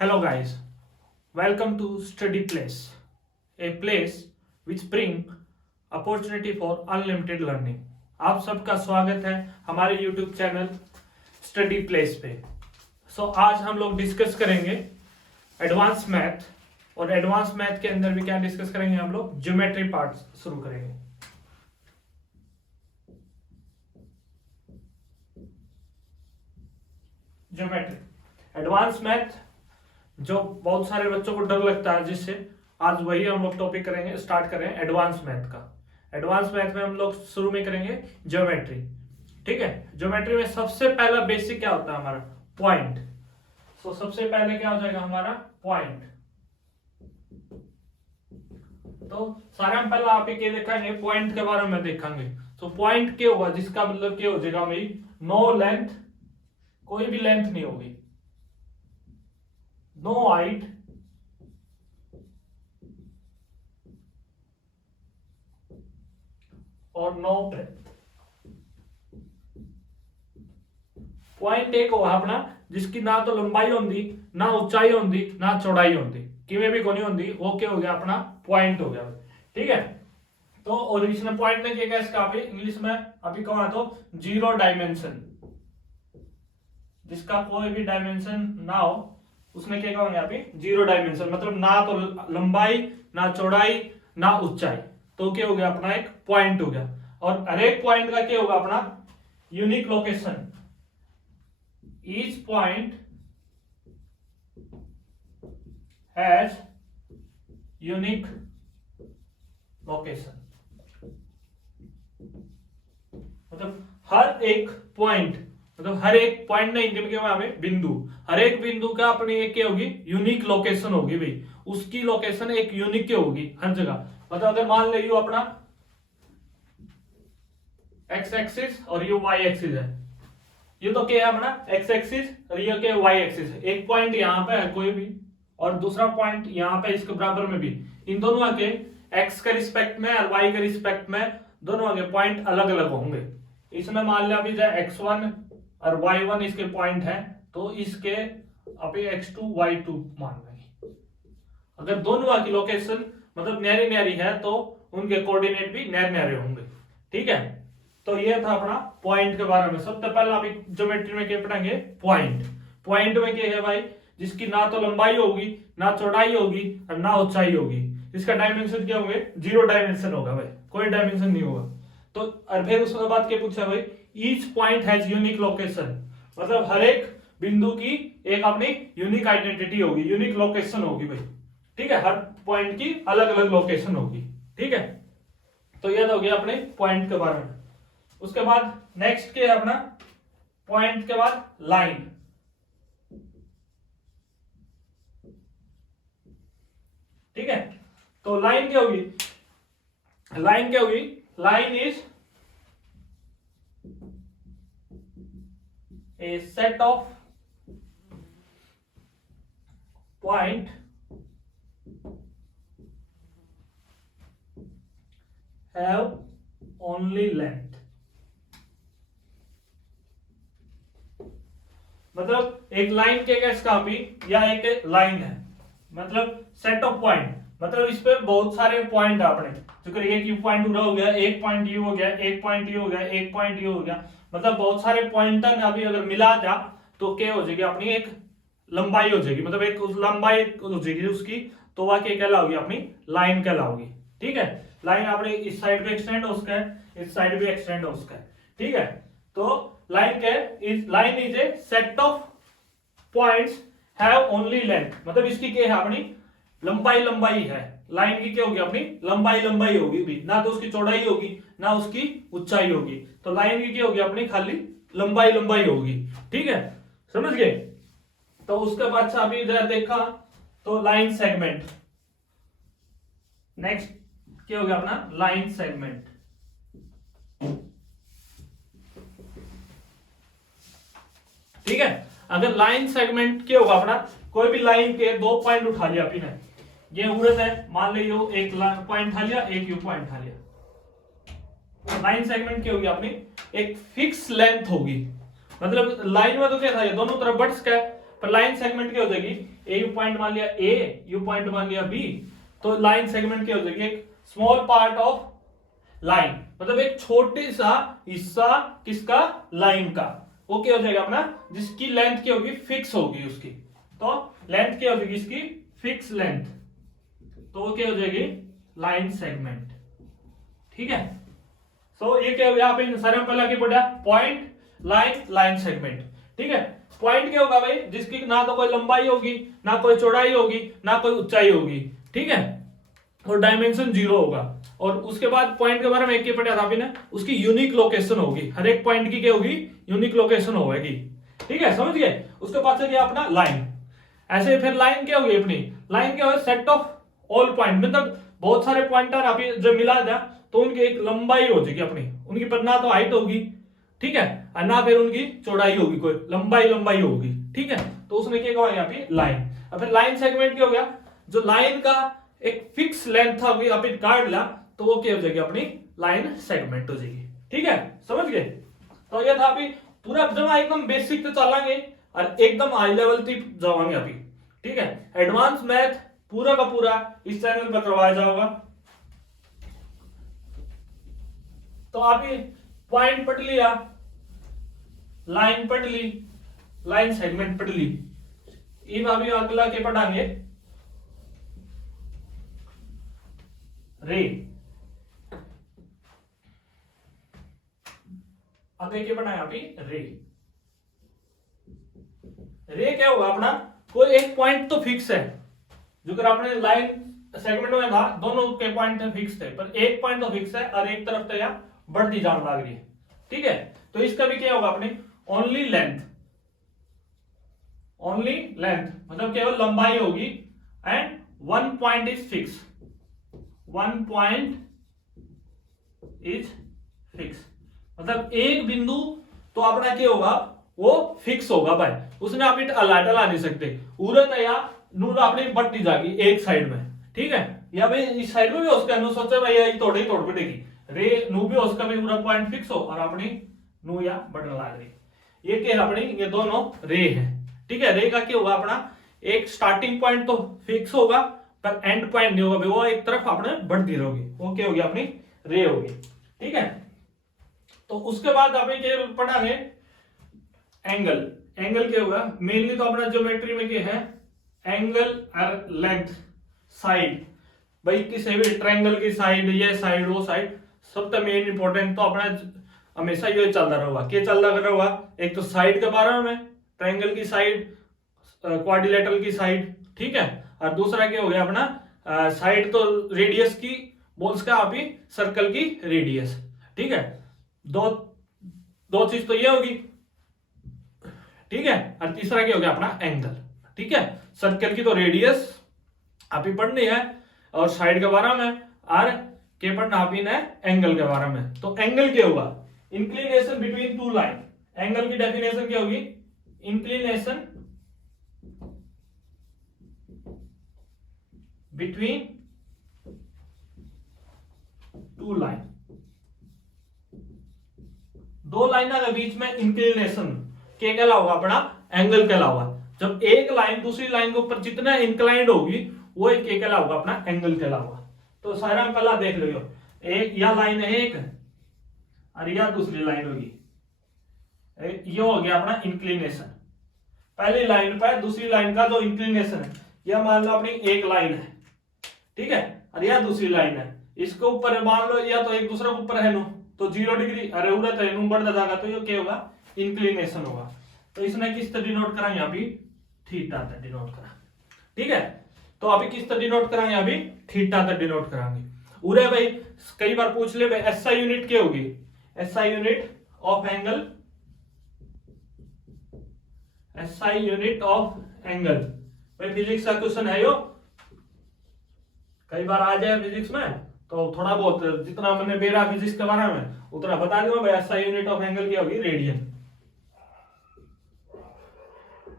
Hello guys, welcome to Study Place, a place which bring opportunity for unlimited learning. आप सबका स्वागत है हमारे YouTube चैनल स्टडी प्लेस पे। आज हम लोग डिस्कस करेंगे एडवांस मैथ, और एडवांस मैथ के अंदर भी क्या डिस्कस करेंगे, हम लोग ज्योमेट्री पार्ट शुरू करेंगे। ज्योमेट्री एडवांस मैथ जो बहुत सारे बच्चों को डर लगता है, जिससे आज वही हम लोग टॉपिक करेंगे, स्टार्ट करें एडवांस मैथ का। एडवांस मैथ में हम लोग शुरू में करेंगे ज्योमेट्री। ठीक है, ज्योमेट्री में सबसे पहला बेसिक क्या होता है हमारा, पॉइंट। सबसे पहले क्या हो जाएगा हमारा पॉइंट। तो सारे हम पहले आप ही देखेंगे, पॉइंट के बारे में देखेंगे। पॉइंट क्या होगा, जिसका मतलब क्या हो जाएगा भाई, नो लेंथ, कोई भी लेंथ नहीं होगी, नो हाइट, और नो ब्रेथ। पॉइंट एक होगा अपना जिसकी ना तो लंबाई होंगी, ना ऊंचाई होंगी, ना चौड़ाई होंगी, किਵੇਂ भी कोनी होंगी, वो क्या हो गया अपना पॉइंट हो गया। ठीक है, तो और इसमें पॉइंट ने क्या इसका अभी इंग्लिश में अभी कहा तो जीरो डायमेंशन, जिसका कोई भी डायमेंशन ना हो उसने क्या कहेंगे अभी जीरो डायमेंशन, मतलब ना तो लंबाई, ना चौड़ाई, ना ऊंचाई, तो क्या हो गया अपना एक पॉइंट हो गया। और हर एक पॉइंट का क्या होगा अपना unique location, each point has unique location, मतलब हर एक पॉइंट, मतलब हर एक पॉइंट नहीं, जिनके वहां पे बिंदु, हर एक बिंदु का अपनी एक क्या होगी यूनिक लोकेशन होगी भाई, उसकी लोकेशन एक यूनिक क्या होगी हर जगह। मतलब अगर मान ले यू अपना एक्स एक्सिस और ये वाई एक्सिस है, ये तो क्या है अपना एक्स एक्सिस और ये क्या वाई एक्सिस है। एक पॉइंट यहाँ पे है कोई भी, और दूसरा पॉइंट यहाँ पे इसके बराबर में भी, इन दोनों के एक्स के रिस्पेक्ट में और वाई के रिस्पेक्ट में दोनों के पॉइंट अलग अलग होंगे। इसमें मान लिया अभी जाए x1 और y1 इसके पॉइंट है, तो इसके अभी x2 y2 मान लेंगे। अगर दोनों की लोकेशन मतलब न्यारी न्यारी है तो उनके कोऑर्डिनेट भी न्यारे न्यारे होंगे। ठीक है, तो ये था अपना पॉइंट के बारे में। सबसे पहले अभी ज्योमेट्री में क्या पढ़ेंगे, पॉइंट। पॉइंट में क्या है भाई, जिसकी ना तो लंबाई होगी, ना चौड़ाई होगी, और ना ऊंचाई होगी। इसका डायमेंशन क्या होंगे, जीरो डायमेंशन होगा भाई, कोई डायमेंशन नहीं होगा। तो और फिर उसके बाद क्या पूछा भाई, each point has unique location, मतलब हर एक बिंदु की एक अपनी यूनिक आइडेंटिटी होगी, यूनिक लोकेशन होगी भाई। ठीक है, हर पॉइंट की अलग अलग लोकेशन होगी। ठीक है, तो यह हो गया अपने पॉइंट के बारे में। उसके बाद नेक्स्ट क्या है अपना, पॉइंट के बाद लाइन। ठीक है, तो लाइन क्या होगी, लाइन क्या होगी, line is a set of point have only length, मतलब एक लाइन के इसका भी या एक लाइन है, मतलब सेट ऑफ पॉइंट, मतलब इस पे बहुत सारे पॉइंट है अपने, जो एक यू पॉइंट पूरा हो गया, एक पॉइंट यू हो गया, एक पॉइंट यू हो गया, एक पॉइंट यू हो गया, मतलब बहुत सारे पॉइंटर अभी अगर मिला जा तो क्या हो जाएगी अपनी एक लंबाई हो जाएगी, मतलब एक लंबाई हो जाएगी उसकी, तो वह क्या कहलाओगी अपनी लाइन कहलाओगी। ठीक है, लाइन अपने इस साइड पे एक्सटेंड हो उसका है, इस साइड भी एक्सटेंड हो उसका है। ठीक है, तो लाइन क्या है, line is a set of points have only length, मतलब इसकी क्या है अपनी लंबाई लंबाई है, लाइन की क्या होगी अपनी लंबाई लंबाई होगी भी, ना तो उसकी चौड़ाई होगी ना उसकी ऊंचाई होगी, तो लाइन की क्या होगी अपनी खाली लंबाई लंबाई होगी। ठीक है, समझ गए। तो उसके बाद अभी इधर देखा तो लाइन सेगमेंट, नेक्स्ट क्या हो गया अपना लाइन सेगमेंट। ठीक है, अगर लाइन सेगमेंट क्या होगा अपना, कोई भी लाइन के दो पॉइंट उठा लिया आपने, ये उड़द है, मान लो एक पॉइंट उठा लिया, एक यू पॉइंट उठा लिया, लाइन सेगमेंट क्या होगी अपनी एक फिक्स लेंथ होगी, मतलब लाइन में तो क्या था, ये दोनों तरफ बट्स का पर लाइन सेगमेंट क्या हो जाएगी, ए यू पॉइंट मान लिया ए, यू पॉइंट मान लिया बी, तो लाइन सेगमेंट क्या हो जाएगी, एक स्मॉल पार्ट ऑफ लाइन, मतलब एक छोटे सा हिस्सा किसका, लाइन का, वो क्या हो जाएगा अपना, जिसकी लेंथ क्या होगी, फिक्स होगी उसकी, तो लेंथ क्या हो जाएगी इसकी, फिक्स लेंथ, तो वो क्या हो जाएगी, लाइन सेगमेंट। ठीक है, सो ये क्या हो गया, आप सारे में पहला क्या पढ़ा, पॉइंट, लाइन, लाइन सेगमेंट। ठीक है, पॉइंट क्या होगा भाई, जिसकी ना तो कोई लंबाई होगी, ना कोई चौड़ाई होगी, ना कोई ऊंचाई होगी। ठीक है, और डायमेंशन 0 होगा। और उसके बाद पॉइंट के बारे में एक क्या पढ़ा था अभी ने, उसकी यूनिक लोकेशन होगी, हर एक पॉइंट की क्या होगी, यूनिक लोकेशन होगी। ठीक है, समझ गए। उसके बाद से क्या अपना लाइन, ऐसे फिर लाइन क्या होगी अपनी, लाइन क्या होगी, सेट ऑफ ऑल पॉइंट, मतलब बहुत सारे पॉइंटर आप जब मिला जाए तो उनकी एक लंबाई हो जाएगी अपनी, उनकी पर ना तो हाइट होगी, ठीक है, और ना फिर उनकी चौड़ाई होगी, कोई लंबाई होगी। ठीक है, तो उसने क्या कहा यहाँ पे, लाइन। अब फिर लाइन सेगमेंट क्या हो गया, जो लाइन का एक फिक्स लेंथ था वो आप काट लिया, तो वो क्या हो जाएगी अपनी लाइन सेगमेंट हो जाएगी। ठीक है, समझ गए। तो ये था अभी पूरा जमा एकदम बेसिक तो चलेंगे और एकदम हाई लेवल तक जावांगे अभी। ठीक है, एडवांस मैथ पूरा का पूरा इस चैनल पर करवाया जाएगा। तो आप ये पॉइंट पढ़ लिया, लाइन पढ़ ली, लाइन सेगमेंट पढ़ ली, ये अभी अगला के पढ़ाएंगे रे। आगे क्या पढ़ाया अभी, रे। रे क्या होगा अपना, कोई एक पॉइंट तो फिक्स है, जो अगर आपने लाइन सेगमेंट में था दोनों के पॉइंट फिक्स थे, पर एक पॉइंट तो फिक्स है और एक तरफ तो यहाँ बढ़ती जान लग रही है। ठीक है, तो इसका भी क्या होगा अपने, ओनली लेंथ, ओनली लेंथ मतलब केवल लंबाई होगी, and one point is fix, one point is fix, मतलब एक बिंदु तो अपना क्या होगा, वो फिक्स होगा भाई, उसने आप अलाटा ला नहीं सकते, उरत या नूर अपनी बढ़ती जाएगी एक साइड में। ठीक है, या भाई इस साइड में भी उसका नु सोचे भाई ये तोड़ ही तोड़ पड़ेगी, रे नू भी उसका भी पूरा पॉइंट फिक्स हो और अपनी नू या बढ़ने लग रही, ये क्या है अपनी, ये दोनों रे है। ठीक है, रे का क्या होगा अपना, एक स्टार्टिंग पॉइंट तो फिक्स होगा पर एंड पॉइंट नहीं होगा, वो एक तरफ अपने बढ़ती रहेगी, वो क्या होगी अपनी रे होगी। ठीक है, तो उसके बाद आपने क्या पढ़ा है, एंगल। एंगल क्या होगा, मेनली तो अपना ज्योमेट्री में क्या है, एंगल और लेंथ, साइड, भाई किसी भी ट्रायंगल की साइड, ये साइड वो साइड, सबसे मेन इंपॉर्टेंट तो अपना हमेशा ये चलता रहेगा, क्या चलता रहेगा, एक तो साइड के बारे में, ट्रायंगल की साइड, क्वाड्रिलेटरल की साइड। ठीक है, और दूसरा क्या हो गया अपना साइड तो रेडियस की बोल्स का, अभी सर्कल की रेडियस। ठीक है, दो चीज तो ये होगी। ठीक है, और तीसरा क्या हो गया अपना एंगल। ठीक है, सर्कल की तो रेडियस आप ही पढ़नी है और साइड के बारे में, और क्या पढ़ना आप ही ने एंगल के बारे में। तो एंगल क्या होगा, inclination between two line. Angle की डेफिनेशन क्या होगी, इंक्लिनेशन बिटवीन टू लाइन, दो लाइन के बीच में इंक्लिनेशन क्या कहलाओगा अपना, एंगल कहलाओगा। जब एक लाइन दूसरी लाइन के ऊपर जितना इंक्लाइंड होगी वो एक क्या कहलाओगा अपना, एंगल कहलाओगा। तो सारा पहला देख लो, एक यह लाइन है एक, और यह दूसरी लाइन होगी, ये हो गया अपना इंक्लिनेशन। पहली लाइन पर दूसरी लाइन का जो इंक्लिनेशन है, यह मान लो अपनी एक लाइन है, ठीक है, और यह दूसरी लाइन है, इसके ऊपर मान लो या तो एक दूसरे के ऊपर है नो, तो 0 डिग्री अरे उड़त है नो बढ़ता जाएगा, तो ये क्या होगा, इंक्लिनेशन होगा। तो इसने किस तरह डिनोट करा, यहाँ भी थीटा तक डिनोट करा। ठीक है, तो अभी किस तरह डिनोट कराएंगे, अभी थीटा तक डिनोट कराएंगे। उरे भाई कई बार पूछ ले भाई एसआई यूनिट क्या होगी, SI unit of angle, SI unit of angle. भाई फिजिक्स का क्वेश्चन है यो, कई बार आ जाए फिजिक्स में, तो थोड़ा बहुत जितना मैंने बेरा फिजिक्स के बारे में उतना बता दूंगा। भाई एसआई यूनिट ऑफ एंगल क्या होगी, रेडियन।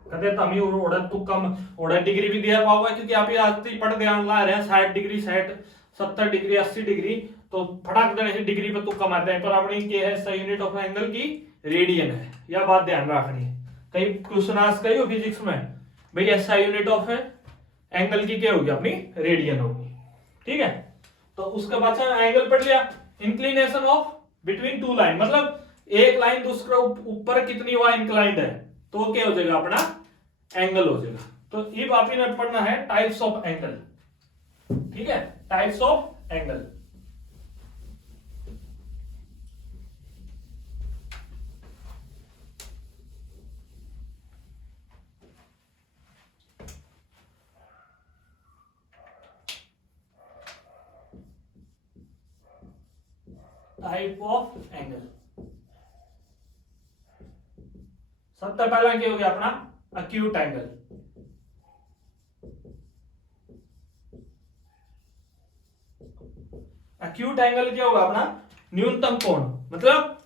कहते तमी ओड़ा तुक्का ओड़ा डिग्री भी दिया पाओगे, क्योंकि आप आज पढ़ ध्यान ला रहे हैं 60 डिग्री 60 70 डिग्री 80 डिग्री, तो फटाक देने से डिग्री पे तुक्का मारते हैं, पर अपनी क्या है, एसआई यूनिट ऑफ एंगल की रेडियन है, यह बात ध्यान रखनी है। कई क्वेश्चन आज कई हो फिजिक्स में भाई एसआई यूनिट ऑफ एंगल की क्या होगी अपनी, रेडियन होगी। ठीक है, तो उसके बाद से एंगल पढ़ लिया। Inclination of between two line, मतलब एक लाइन दूसरे ऊपर कितनी हुआ इंक्लाइंड है, तो क्या हो जाएगा अपना एंगल हो जाएगा। तो अब आप ने पढ़ना है टाइप्स ऑफ एंगल। ठीक है, types of angle. Type of angle, सबसे पहला क्या हो गया अपना अक्यूट एंगल। अक्यूट एंगल क्या होगा अपना, न्यूनतम कोण, मतलब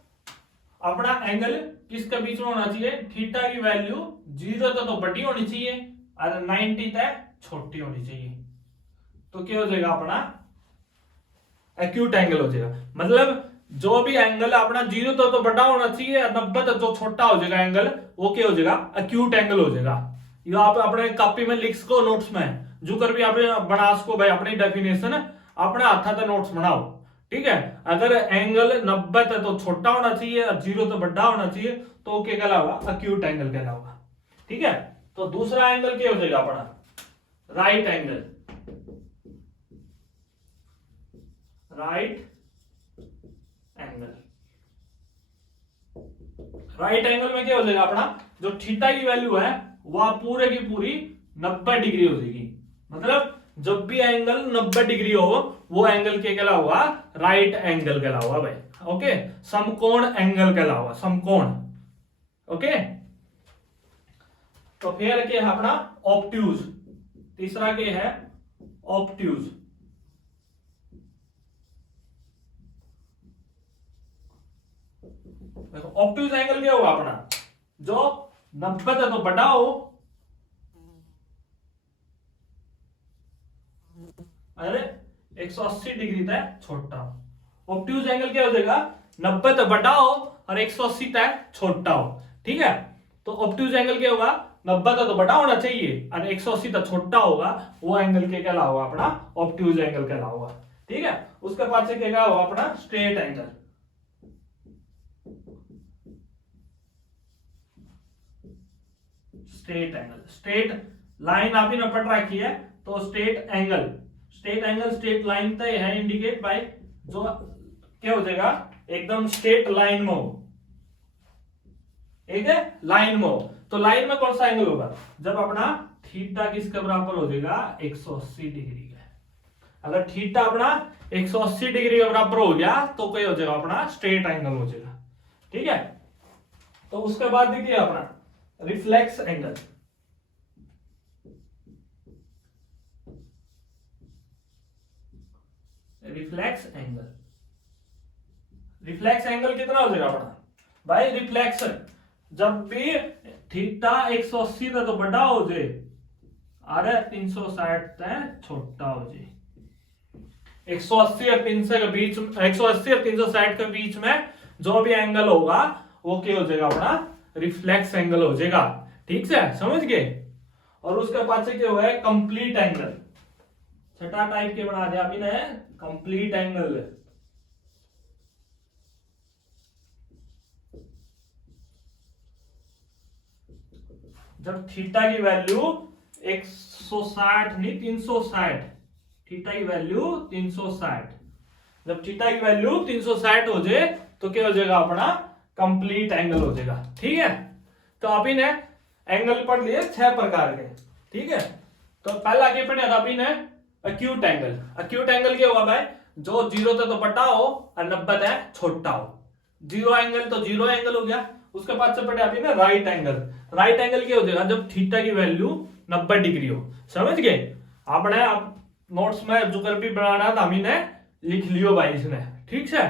अपना एंगल किसके बीच में होना चाहिए, थीटा की वैल्यू 0 तक तो बड़ी होनी चाहिए और 90 तक छोटी होनी चाहिए, तो क्या हो जाएगा अपना एक्यूट एंगल हो जाएगा। मतलब जो भी एंगल अपना 0 तो बड़ा होना चाहिए और 90 तक जो छोटा हो जाएगा एंगल, वो क्या हो जाएगा एक्यूट एंगल हो जाएगा। ये आप अपने कॉपी में लिख सको, नोट्स में जो कर भी आप बना सको भाई, अपनी डेफिनेशन अपने हाथ तक नोट्स बनाओ। ठीक है, अगर एंगल 90 तक तो छोटा होना चाहिए और 0 तो बड़ा होना चाहिए, तो क्या कहलाएगा एक्यूट एंगल कहलाएगा। ठीक है, तो दूसरा एंगल क्या हो जाएगा अपना right angle. Right angle, right angle में क्या हो जाएगा अपना, जो थीटा की वैल्यू है वह पूरे की पूरी 90 डिग्री हो जाएगी। मतलब जब भी एंगल 90 डिग्री हो, वो एंगल क्या कहला हुआ, राइट एंगल कहला हुआ भाई। ओके, समकोण एंगल कहला हुआ, समकोण। ओके, तो फिर क्या है अपना ऑब्ट्यूज। तीसरा क्या है ऑब्ट्यूज। देखो ऑब्ट्यूज एंगल क्या होगा अपना, जो 90 तक तो बड़ा हो अरे 180 डिग्री तक छोटा हो। ऑब्ट्यूज एंगल क्या हो जाएगा, 90 तक बड़ा हो और 180 तक छोटा हो। ठीक है, तो ऑब्ट्यूज एंगल क्या होगा, 90 तक तो बड़ा होना चाहिए और 180 तक छोटा होगा, वो एंगल क्या कहला होगा अपना ऑब्ट्यूज एंगल कहला होगा। ठीक है, उसके बाद से क्या होगा अपना straight angle. Straight angle, straight line आप ही ने पढ़ रखी है, तो straight angle, straight angle straight line तय है इंडिकेट बाय, जो क्या हो जाएगा एकदम स्ट्रेट लाइन में हो। ठीक है, लाइन में हो, तो लाइन में कौन सा एंगल होगा, जब अपना थीटा किसके बराबर हो जाएगा 180 डिग्री का। अगर थीटा अपना 180 डिग्री के बराबर हो गया तो क्या हो जाएगा अपना स्ट्रेट एंगल हो जाएगा। ठीक है, तो उसके बाद देखिए अपना reflex angle. Reflex angle, reflex angle कितना हो जाएगा अपना भाई, रिफ्लेक्स जब भी थीटा 180 तक तो बड़ा हो जाए अरे 360 तक छोटा हो जाए। 180 और 300 के बीच, 180 और 360 के बीच में जो भी एंगल होगा वो क्या हो जाएगा अपना रिफ्लेक्स एंगल हो जाएगा। ठीक से समझ गए। और उसके बाद से क्या हुआ है कंप्लीट एंगल, छठा टाइप के बना दिया अभी ने कंप्लीट एंगल। जब थीटा की वैल्यू 160 नहीं 360, थीटा की वैल्यू 360, जब थीटा की वैल्यू 360 हो जाए तो क्या हो जाएगा अपना कंप्लीट एंगल हो जाएगा। ठीक है, तो अभी ने एंगल पढ़ लिए 6 प्रकार के। ठीक है, तो पहला क्या पढ़ा था अभी ने एक्यूट एंगल। एक्यूट एंगल क्या हुआ भाई, जो 0 तक तो बड़ा हो और 90 तक छोटा हो। 0 एंगल तो 0 एंगल हो गया। उसके बाद से पढ़े अभी ना राइट एंगल। राइट एंगल क्या हो जाएगा, जब थीटा की वैल्यू 90 डिग्री हो। समझ गए, आपने आप नोट्स में जो कर भी बनाना था अभी ने लिख लियो भाई इसने। ठीक है,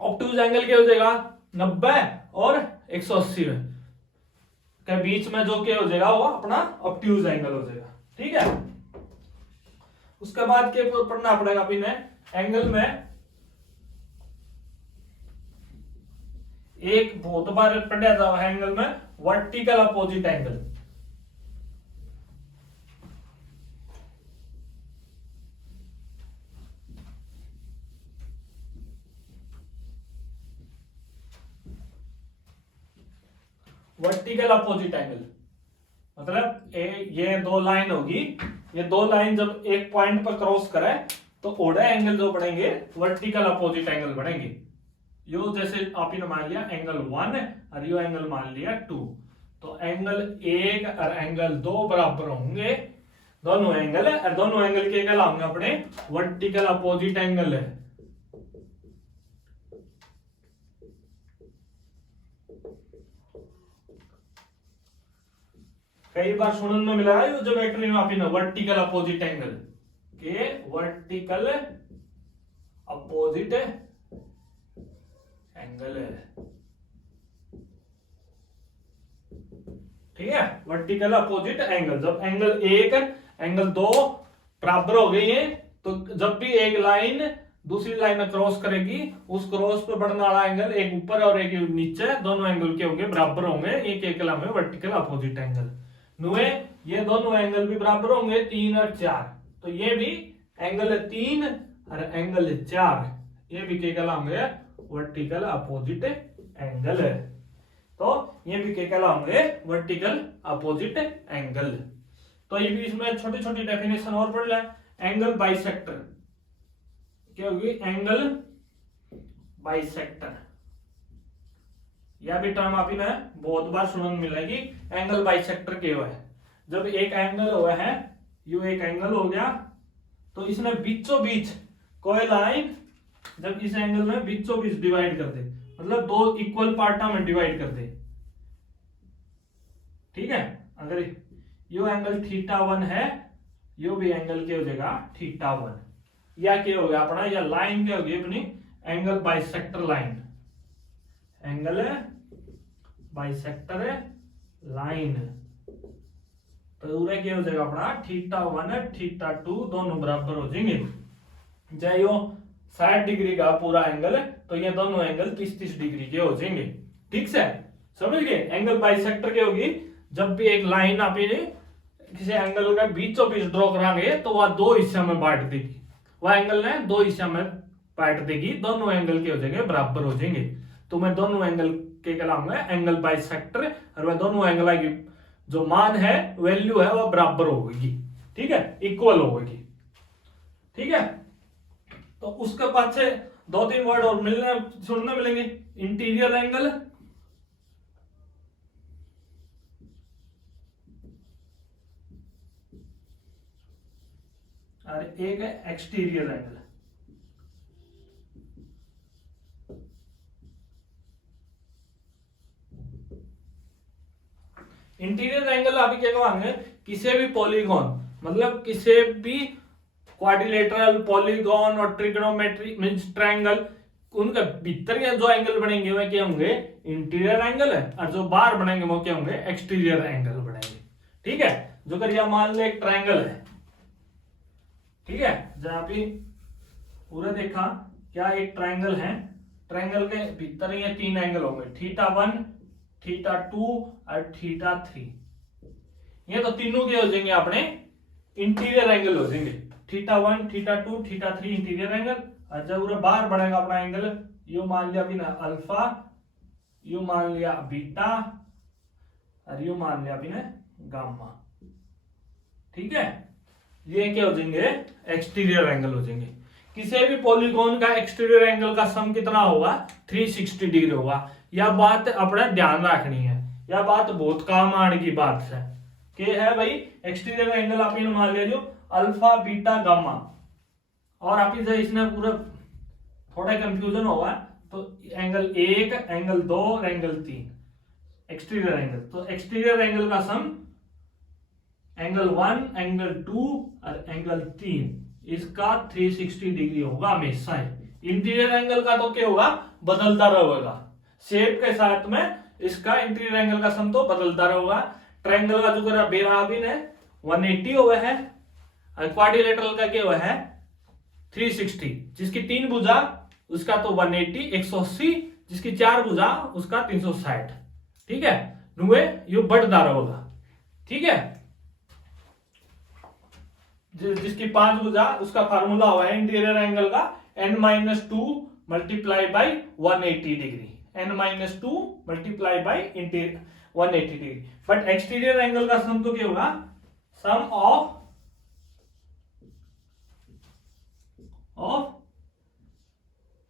ऑब्ट्यूज एंगल क्या हो जाएगा 90 और 180 के बीच में जो क्या हो जाएगा वो अपना ऑब्ट्यूज एंगल हो जाएगा। ठीक है, उसके बाद क्या पढ़ना पड़ेगा अभी ने एंगल में एक बहुत बार पढ़ा था एंगल में vertical opposite angle. Vertical opposite angle, मतलब ये दो लाइन होगी, ये दो लाइन जब एक पॉइंट पर क्रॉस करे तो ओडा एंगल जो बनेंगे वर्टिकल अपोजिट एंगल बनेंगे। यो जैसे आप ही ने मान लिया एंगल 1 और यो एंगल मान लिया 2, तो एंगल 1 और एंगल 2 बराबर होंगे दोनों एंगल है, और दोनों एंगल के कहलाएंगे अपने वर्टिकल अपोजिट एंगल है। कई बार सुनने में मिला है जो वेक्टर में आपने वर्टिकल अपोजिट एंगल के वर्टिकल अपोजिट एंगल है, ठीक है। वर्टिकल अपोजिट एंगल, जब एंगल 1 एंगल 2 बराबर हो गई है तो जब भी एक लाइन दूसरी लाइन में क्रॉस करेगी उस क्रॉस पे बढ़ने वाला एंगल एक ऊपर और एक नीचे, दोनों एंगल के होंगे बराबर होंगे, एक कहलाएंगे वर्टिकल अपोजिट एंगल। नुए ये दोनों एंगल भी बराबर होंगे 3 और 4, तो ये भी एंगल 3 और एंगल 4, ये भी क्या कहलाएंगे वर्टिकल अपोजिट एंगल है। तो ये भी क्या कहलाएंगे वर्टिकल अपोजिट एंगल। तो ये भी इसमें छोटी छोटी डेफिनेशन और पढ़ लें। एंगल बाइसेक्टर क्या होगी, एंगल बाइसेक्टर, यह भी टर्म आप ही बहुत बार सुनने में मिलेगी। एंगल बाइसेक्टर क्या है, जब एक एंगल हुआ है, यू एक एंगल हो गया तो इसमें बीचों बीच कोई लाइन जब इस एंगल में बीचों बीच डिवाइड कर दे, मतलब दो इक्वल पार्टा में डिवाइड कर दे, ठीक है। अगर यो एंगल θ1 है, यो भी एंगल क्या हो जाएगा θ1, या क्या हो गया अपना, या लाइन क्या होगी अपनी angle bisector line, angle bisector line, तो पूरा क्या हो जाएगा अपना θ1 θ2 दोनों बराबर हो जाएंगे। चाहे यो 60 डिग्री का पूरा एंगल है तो ये दोनों एंगल 30-30 डिग्री के हो जाएंगे, ठीक से समझ गए। एंगल बाइसेक्टर क्या होगी, जब भी एक लाइन आप किसी एंगल का बीचों बीच ड्रॉ कराएंगे तो वह दो हिस्सों में बांट देगी, वह एंगल ने दो हिस्सों में बांट देगी, दोनों एंगल के हो जाएंगे बराबर हो जाएंगे। तो मैं दोनों एंगल के कहलाऊंगा एंगल बाइसेक्टर, और वह दोनों एंगल की जो मान है वैल्यू है वह बराबर होगी, ठीक है, इक्वल होगी, ठीक है। तो उसके बाद से 2-3 वर्ड और मिलने सुनने मिलेंगे, इंटीरियर एंगल और एक है एक्सटीरियर एंगल। इंटीरियर एंगल आप क्या कहेंगे, किसी भी पॉलीगॉन, मतलब किसी भी क्वाड्रिलेटरल पॉलीगॉन और ट्रिग्नोमेट्री मींस ट्रायंगल, उनका भीतर के जो एंगल बनेंगे वे क्या होंगे इंटीरियर एंगल है, और जो बाहर बनेंगे वो क्या होंगे एक्सटीरियर एंगल बनेंगे, ठीक है। जो कर मान लो एक ट्रायंगल है, ठीक है, जहां पे पूरा देखा क्या एक ट्रायंगल है, ट्रायंगल के भीतर ये 3 एंगल होंगे θ1 θ2 और θ3, ये तो तीनों के हो जाएंगे अपने इंटीरियर एंगल हो जाएंगे, θ1 θ2 θ3 इंटीरियर एंगल। और जब पूरा बाहर बढ़ेगा अपना एंगल, यू मान लिया बिना अल्फा, यू मान लिया बीटा और यू मान लिया बिना गामा, ठीक है। ये क्या हो जाएंगे एक्सटीरियर एंगल हो जाएंगे। किसी भी पॉलीगॉन का एक्सटीरियर एंगल का सम कितना होगा 360 डिग्री होगा। यह बात अपने ध्यान रखनी है, यह बात बहुत काम आने की बात है कि है भाई एक्सटीरियर एंगल आप मान लिया जो अल्फा बीटा गामा, और आप इसमें पूरा थोड़ा कंफ्यूजन होगा तो एंगल 1 एंगल 2 और एंगल 3 एक्सटीरियर एंगल। तो एक्सटीरियर एंगल का सम एंगल 1 एंगल 2 और एंगल 3 इसका 360 डिग्री होगा हमेशा ही। इंटीरियर एंगल का तो क्या होगा बदलता रहेगा, शेप के साथ में इसका इंटीरियर एंगल का सम तो बदलता रहेगा। ट्रायंगल का जो करा बेराबिन है 180 हुआ है, और क्वाड्रिलेटरल का क्या हुआ है 360, जिसकी 3 भुजा उसका तो 180 180, जिसकी 4 भुजा उसका 360, ठीक है। नुए यू बढ़ता रहेगा, ठीक है। जिसकी 5 भुजा उसका फार्मूला हुआ है इंटीरियर एंगल का n-2 multiply by 180 degree, n-2 multiply by 180 degree. But exterior angle का सम तो क्या होगा, sum of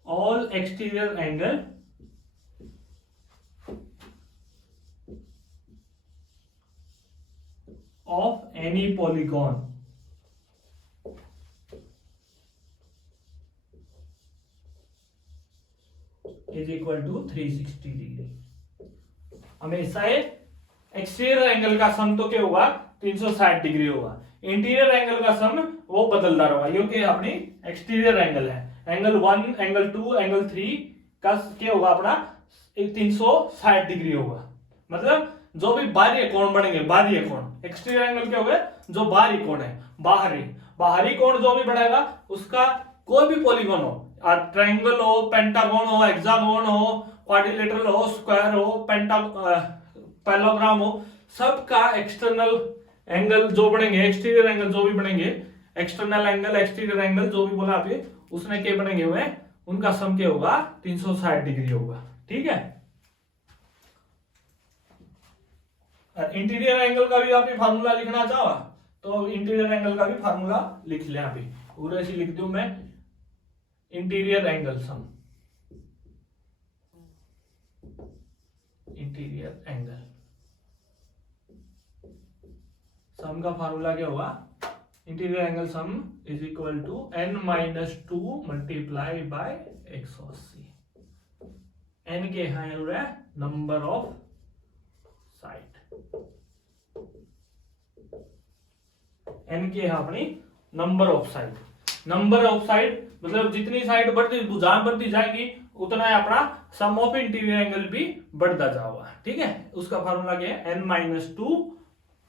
all exterior angle of any polygon is equal to 360 degree. हमेशा एक्सटीरियर एंगल का सम तो क्या होगा, 360 डिग्री होगा। इंटीरियर एंगल का सम वो बदलता रहेगा, क्योंकि अपनी एक्सटीरियर एंगल है। एंगल 1, एंगल 2, एंगल 3 का क्या होगा अपना 360 डिग्री होगा। मतलब जो भी बाहरी कोण बनेंगे, बाहरी कोण, एक्सटीरियर एंगल क्या होगा, जो बाहरी कोण है, बाहरी कोण जो भी बढ़ेगा उसका कोई भी पॉलीगॉन हो, ट्रायंगल हो, पेंटागन हो, हेक्सागोन हो, क्वाड्रिलेटरल हो, स्क्वायर हो, पैरेललोग्राम हो, सबका एक्सटर्नल एंगल जो बनेंगे, एक्सटीरियर एंगल जो भी बनेंगे, एक्सटर्नल एंगल, एक्सटीरियर एंगल जो भी बोला अभी, उसमें क्या बनेंगे हुए, उनका सम क्या होगा, 360 डिग्री होगा। ठीक है। इंटीरियर एंगल का भी आप फार्मूला लिखना चाहो तो इंटीरियर एंगल का भी फार्मूला लिख लें। अभी पूरा ऐसे लिख दूं मैं, interior angle sum, interior angle sum का फार्मूला क्या होगा, interior angle sum is equal to n-2 multiply by 180। n के है नंबर ऑफ साइड, n के है अपनी number of side. Number of side मतलब जितनी साइड बढ़ती, भुजाएं बढ़ती जाएंगी उतना ही अपना सम ऑफ इंटीरियर एंगल भी बढ़ता जाएगा। ठीक है। उसका फार्मूला क्या है, n-2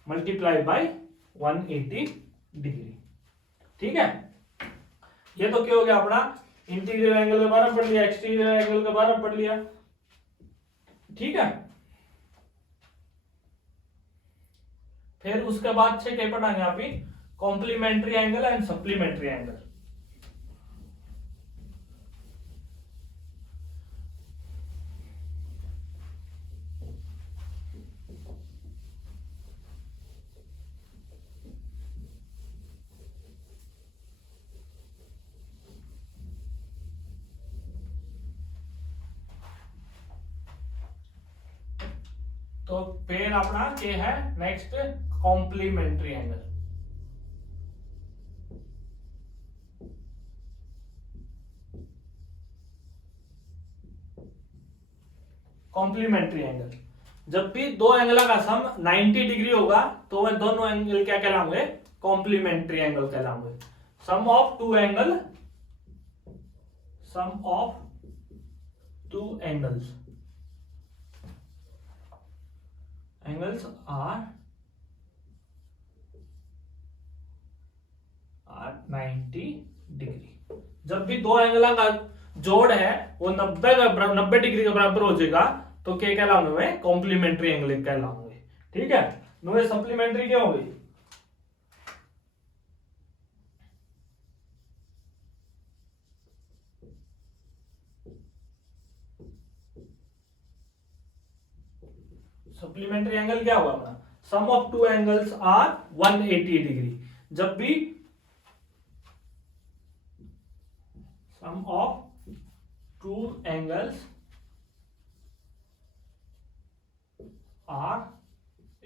मल्टीप्लाई बाय 180 डिग्री। ठीक है। ये तो क्या हो गया अपना, इंटीरियर एंगल के बारे में पढ़ लिया, एक्सटीरियर एंगल के बारे में पढ़ लिया। ठीक है। फिर उसके बाद से क्या पढ़ाएंगे आप, complementary angle and supplementary angle. तो फिर अपना क्या है next, complementary angle. Complementary angle, जब भी दो एंगल का सम 90 डिग्री होगा तो वह दोनों एंगल क्या कहलाएंगे, कॉम्प्लीमेंट्री एंगल कहलाएंगे। Sum of two angle, sum of two angles are 90 degree. जब भी दो एंगल का जोड़ है वो 90 डिग्री के बराबर हो जाएगा तो क्या कहलाएंगे, कॉम्प्लीमेंट्री एंगल कहलाएंगे। ठीक है। नो सप्लीमेंट्री क्या होगी, सप्लीमेंट्री एंगल क्या होगा अपना, sum of two angles are 180 degree. जब भी sum of two angles are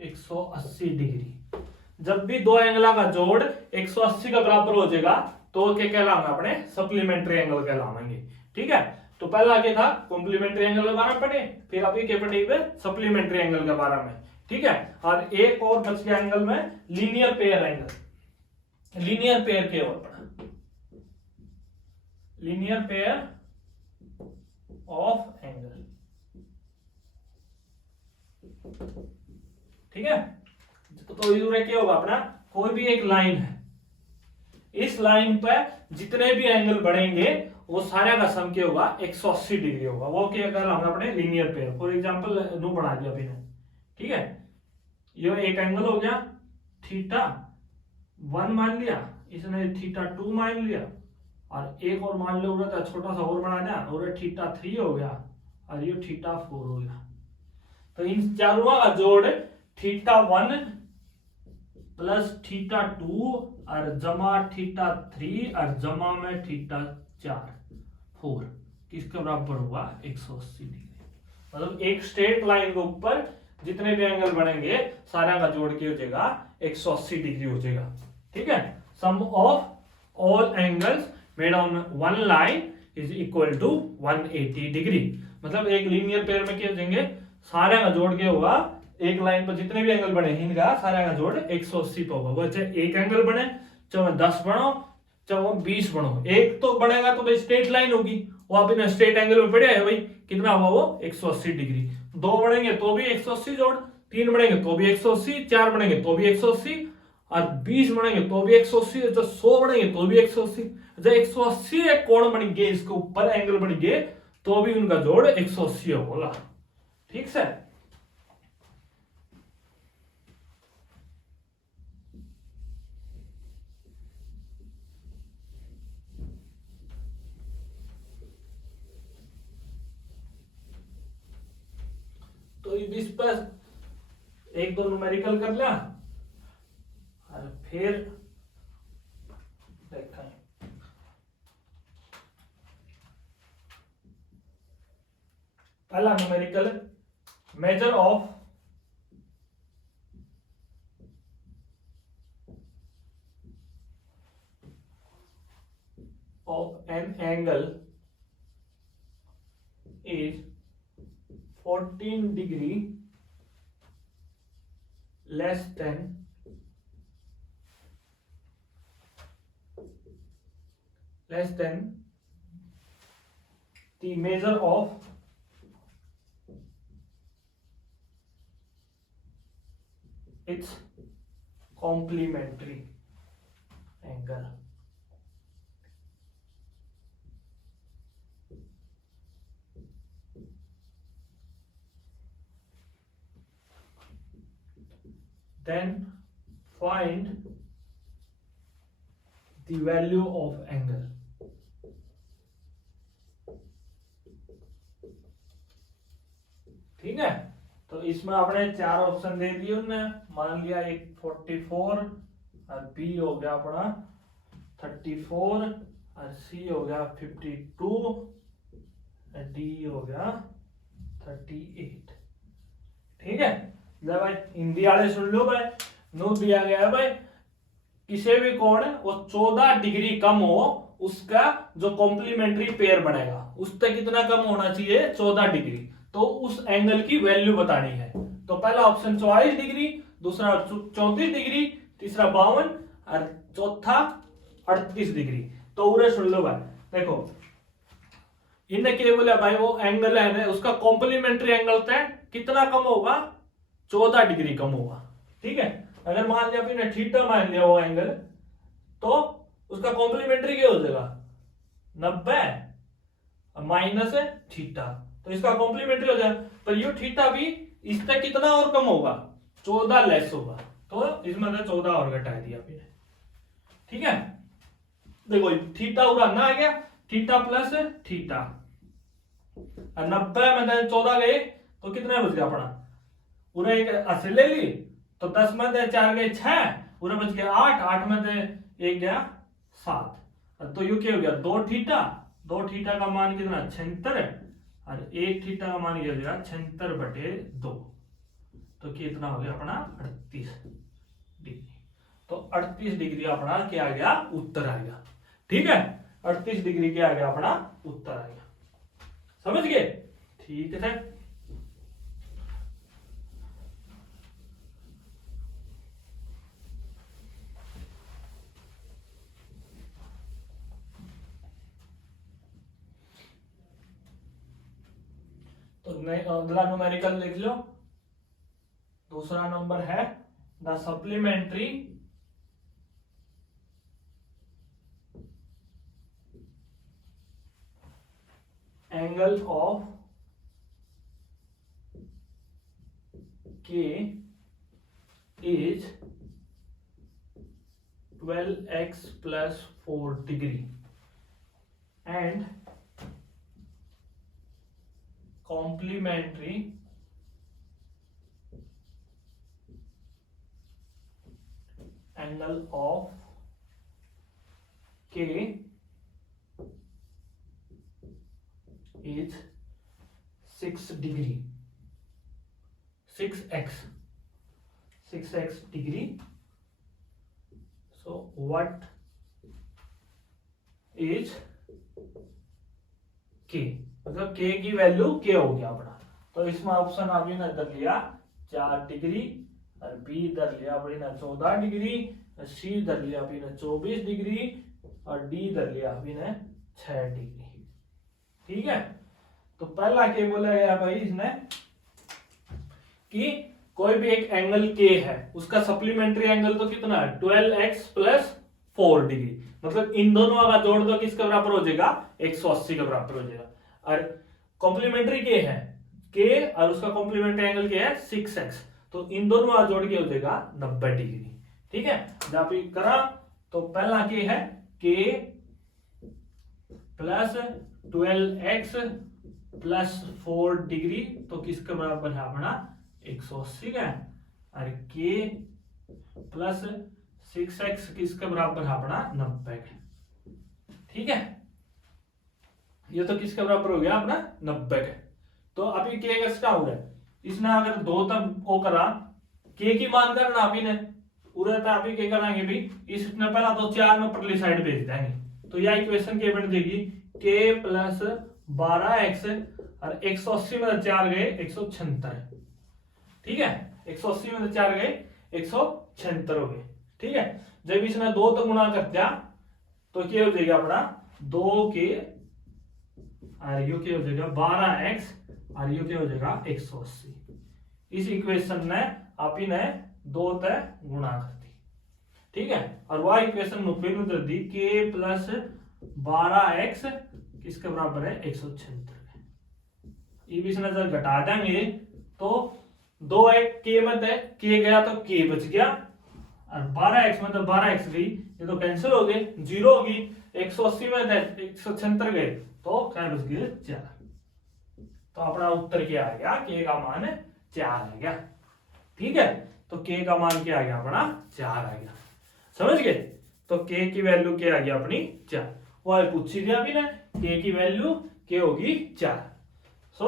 180 degree, जब भी दो एंगल का जोड़ 180 का बराबर हो जाएगा तो क्या कहलाएंगे, अपने सप्लीमेंट्री एंगल कहलाएंगे। ठीक है। तो पहला क्या था, कॉम्प्लीमेंट्री एंगल के बारे में पढ़े, फिर अभी क्या पढ़ेंगे, सप्लीमेंट्री एंगल के बारे में। ठीक है। और एक और बच गया एंगल में, linear pair angle. Linear pair के और पढ़ा, लीनियर पेयर ऑफ एंगल। ठीक है। तो ये क्या होगा अपना, कोई भी एक लाइन है, इस लाइन पर जितने भी एंगल बढ़ेंगे वो सारे का सम क्या होगा, 180 डिग्री होगा। वो क्या कहलाएंगे अपने linear pair. For example no बढ़ा दिया अभी ने। ठीक है। ये एक एंगल हो गया θ1 मान लिया, इसने θ2 मान लिया, और एक और मान लो छोटा सा और बढ़ा दिया और θ3 हो गया, और ये θ4 हो गया। तो इन चारों का जोड़ θ1 प्लस θ2 और जमा θ3 और जमा में θ4 किसके बराबर हुआ 180 डिग्री। मतलब एक स्ट्रेट लाइन के ऊपर जितने भी एंगल बनेंगे सारा का जोड़ के हो जाएगा 180 डिग्री हो जाएगा। ठीक है, sum of all angles made on one line is equal to 180 degree. मतलब एक लीनियर पेयर में क्या हो जाएंगे, सारे का जोड़ के होगा एक लाइन पर जितने भी एंगल बने इनका सारे का जोड़ 180 पे होगा। वो चाहे एक एंगल बने, चाहे 10 बनो, चाहे 20 बनो, एक तो बनेगा तो भाई स्ट्रेट लाइन होगी, वो आप इन स्ट्रेट एंगल में पड़े है भाई, कितना हुआ वो 180 डिग्री। दो बढ़ेंगे तो भी 180 जोड़, तीन बढ़ेंगे तो भी 180, चार बढ़ेंगे तो भी 180 और 20 बढ़ेंगे तो भी 180, जब 100 बढ़ेंगे तो भी 180। जब 180 एक कोण बन गए, इसके ऊपर एंगल बन गए तो भी उनका जोड़ 180 होगा। ठीक से। तो इस पर एक दो न्यूमेरिकल कर लिया और फिर देखा है। पहला numerical, measure of an angle is 14 degree less than the measure of its complementary angle. Then find the value of angle. ठीक है, तो इसमें आपने चार ऑप्शन दे दिए उन्हें, मान लिया एक 44 और बी हो गया अपना 34 और सी हो गया 52 और डी हो गया 38। ठीक है, ले भाई हिंदी वाले सुन लो भाई, नो दिया गया है भाई किसी भी कोण वो 14 डिग्री कम हो उसका जो कॉम्प्लीमेंट्री पेयर बनेगा उससे कितना कम होना चाहिए 14 डिग्री, तो उस एंगल की वैल्यू बतानी है। तो पहला ऑप्शन 44 डिग्री, दूसरा 34 डिग्री, तीसरा 52 और चौथा 38 डिग्री। तो उरे सुन लो भाई, देखो इन्हें क्या बोला भाई, वो एंगल है ना उसका कॉम्प्लीमेंट्री एंगल तय कितना कम होगा 14 डिग्री कम होगा। ठीक है, अगर मान लिया आपने थीटा मान लिया वो एंगल, तो उसका कॉम्प्लीमेंट्री क्या हो जाएगा 90 माइनस थीटा, तो इसका कॉम्प्लीमेंट्री हो जाएगा। पर ये थीटा भी इससे कितना और कम होगा 14 लेस होगा, तो इसमें 14 और घटा दिया आपने। ठीक है, देखो थीटा उड़ा ना आ गया, थीटा प्लस थीटा, 90 में 14 गए तो कितना बच गया अपना, पूरा एक अस्सी ले ली तो 10 में 4 गए 6, पूरा बच गया 8, 8 में 1 गया 7, तो यू क्या हो गया 2 थीटा का मान कितना 76 और 1 थीटा का मान ये हो गया 76/2, तो कितना हो गया अपना 38 डिग्री। तो 38 डिग्री अपना क्या आ गया उत्तर आ गया। ठीक है, 38 डिग्री क्या आ गया अपना उत्तर आ गया, समझ गए। ठीक है, तो अगला न्यूमेरिकल लिख लो। दूसरा नंबर है the supplementary angle of k is 12x plus 4 degree and complementary angle of k is 6 degree, 6x degree. So what is k, मतलब k की वैल्यू k हो गया अपना. तो इसमें ऑप्शन अभी ने इधर लिया 4 डिग्री और बी इधर लिया अभी ने 14 डिग्री, सी इधर लिया अभी ने 24 डिग्री और डी इधर लिया अभी ने 6 डिग्री. ठीक है. तो पहला के बोला गया भाई इसने कि कोई भी एक एंगल के है, उसका सप्लीमेंट्री एंगल तो कितना है 12x प्लस 4 डिग्री, मतलब इन दोनों का जोड़ दो किसके बराबर हो जाएगा 180 के बराबर हो जाएगा. और कॉम्प्लीमेंट्री के है के और उसका कॉम्प्लीमेंट्री एंगल क्या है 6x, तो इन दोनों का जोड़ के हो जाएगा 90 डिग्री. ठीक है. जब करा तो पहला के है के प्लस 12x प्लस 4 डिग्री, तो किसके बराबर है अपना 180 का. और के प्लस 6x किसके बराबर है अपना 90 का. ठीक है. ये तो किसके बराबर हो गया अपना 90 का. तो अभी के का हो रहा है, इसने अगर 2 तक वो करा के की मान करना अभी ने पूरा था, अभी क्या करेंगे भी इसने पहला तो 4 में परली साइड भेज देंगे, तो यह इक्वेशन क्या बन जाएगी के प्लस 12x और 180 में 4 गए 176. ठीक है. 180 में 4 गए 176 हो गए. ठीक है. जब इसने 2 तो गुणा कर दिया तो क्या हो जाएगा अपना 2 के और यू क्या हो जाएगा 12x और यू क्या हो जाएगा 180. इस इक्वेशन ने आप ही ने 2 तय गुणा कर दी. ठीक है. और वह इक्वेशन फिर उधर दी के प्लस 12x किसके बराबर है 176. ये भी इसने जब घटा देंगे तो 2x के में के गया तो के बच गया और 12x में तो 12x गई, ये तो कैंसिल हो गए, 0 होगी. 180 में 176 गए तो क्या बच गए 4. तो अपना उत्तर क्या आ गया के का मान 4 आ गया. ठीक है. तो के का मान क्या आ गया अपना 4 आ गया. समझ गए. तो के की वैल्यू क्या आ गया अपनी 4. वो पूछी थी अभी ना के की वैल्यू क्या होगी 4. सो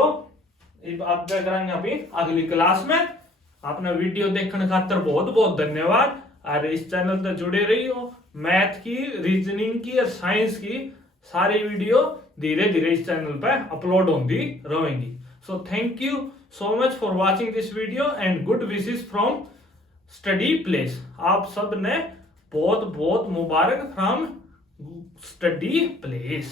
आप क्या करेंगे अभी अगली क्लास में. आपने वीडियो देखने खातर बहुत बहुत धन्यवाद. और इस चैनल से जुड़े रही हो. मैथ की, रीजनिंग की और साइंस की सारी वीडियो धीरे धीरे इस चैनल पर अपलोड होती रहेंगी. So thank you so much for watching this video and good wishes from study place. आप सब ने बहुत बहुत मुबारक from study place.